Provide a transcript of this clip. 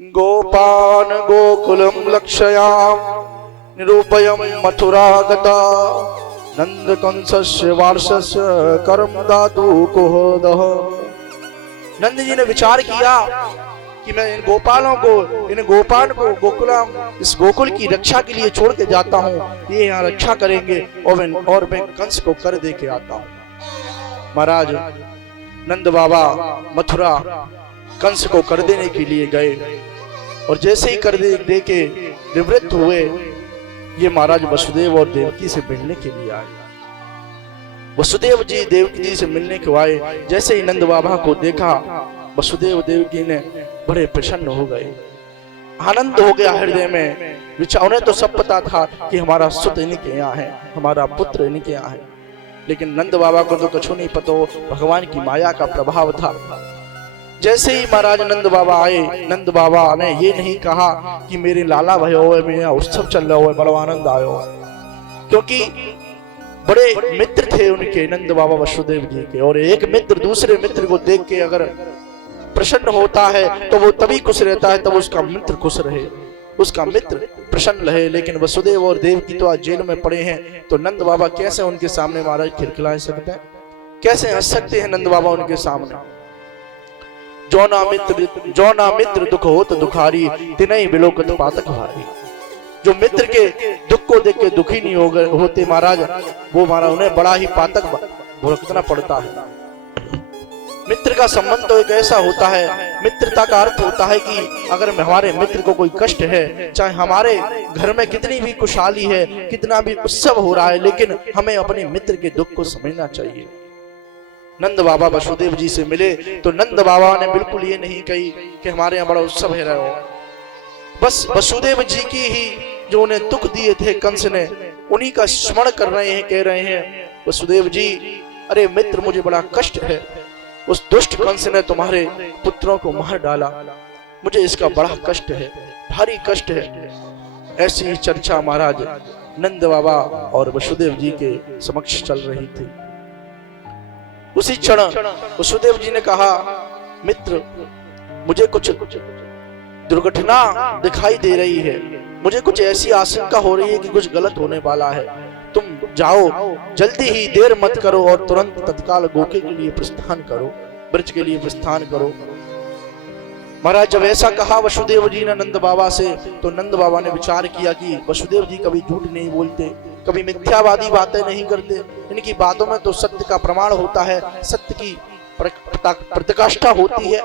गोपान गोकुलम लक्षयाम निरूपयम मथुरागता नंद कंसस्य वार्षस्य कर्म दातु कुहोदः। नंद जी ने विचार किया कि मैं इन गोपालों को, इन गोपाल को इस गोकुल की रक्षा के लिए छोड़ के जाता हूँ, ये यहाँ रक्षा करेंगे और मैं कंस को कर दे के आता हूँ। महाराज नंद बाबा मथुरा कंस को कर देने के लिए गए और जैसे ही कर दे के निवृत्त हुए, ये महाराज वसुदेव और देवकी से मिलने के लिए आए। वसुदेव जी देवकी जी से मिलने को आए, जैसे ही नंद बाबा को देखा वसुदेव देवकी ने बड़े प्रसन्न हो गए, आनंद हो गया हृदय में। उन्हें तो सब पता था कि हमारा सुत इनके यहाँ है, हमारा पुत्र इनके यहाँ है, लेकिन नंद बाबा को तो कुछ नहीं पता, भगवान की माया का प्रभाव था। जैसे ही महाराज नंद बाबा आए, नंद बाबा ने ये नहीं कहा कि मेरे लाला भयो हुए, मेरे यहाँ उत्सव चल रहा हुआ, बड़ा आनंद आयो, क्योंकि बड़े मित्र थे उनके नंद बाबा वसुदेव जी के। और एक मित्र दूसरे मित्र को देख के अगर प्रसन्न होता है तो वो तभी खुश रहता है, तब उसका मित्र खुश रहे, उसका मित्र प्रसन्न रहे। लेकिन वसुदेव और देवकी तो आज जेल में पड़े हैं, तो नंद बाबा कैसे उनके सामने महाराज खिलखिला सकते हैं, कैसे हंस सकते हैं नंद बाबा उनके सामने। जो ना मित्र दुख होत दुखारी, तिनहि बिलोकत पातक भारी। जो मित्र के दुख को देख के दुखी नहीं होते महाराज, वो महाराज उन्हें बड़ा ही पातक भुगतना पड़ता है। मित्र का संबंध तो एक ऐसा होता है, मित्रता का अर्थ होता है कि अगर हमारे मित्र को कोई कष्ट है, चाहे हमारे घर में कितनी भी खुशहाली है, कितना भी उत्सव हो रहा है, लेकिन हमें अपने मित्र के दुख को समझना चाहिए। नंद बाबा वसुदेव जी से मिले तो नंद बाबा ने बिल्कुल ये नहीं कही कि हमारे यहाँ बड़ा उत्सव है रहा हो, बस वसुदेव जी की ही जो उन्हें दुख दिए थे कंस ने, उन्हीं का स्मरण कर रहे हैं, कह रहे हैं वसुदेव जी, अरे मित्र मुझे बड़ा कष्ट है, उस दुष्ट कंस ने तुम्हारे पुत्रों को मार डाला, मुझे इसका बड़ा कष्ट है, भारी कष्ट है। ऐसी चर्चा महाराज नंद बाबा और वसुदेव जी के समक्ष चल रही थी। उसी क्षण वसुदेव जी ने कहा, मित्र मुझे कुछ दुर्घटना दिखाई दे रही है, मुझे कुछ ऐसी आशंका हो रही है कि कुछ गलत होने वाला है, तुम जाओ जल्दी ही, देर मत करो और तुरंत तत्काल गोकुल के लिए प्रस्थान करो, ब्रज के लिए प्रस्थान करो। महाराज जब ऐसा कहा वसुदेव जी ने नंद बाबा से, तो नंद बाबा ने विचार किया कि वसुदेव जी कभी झूठ नहीं बोलते, कभी मिथ्यावादी बातें नहीं करते, इनकी बातों में तो सत्य का प्रमाण होता है, सत्य की प्रतिष्ठा होती है।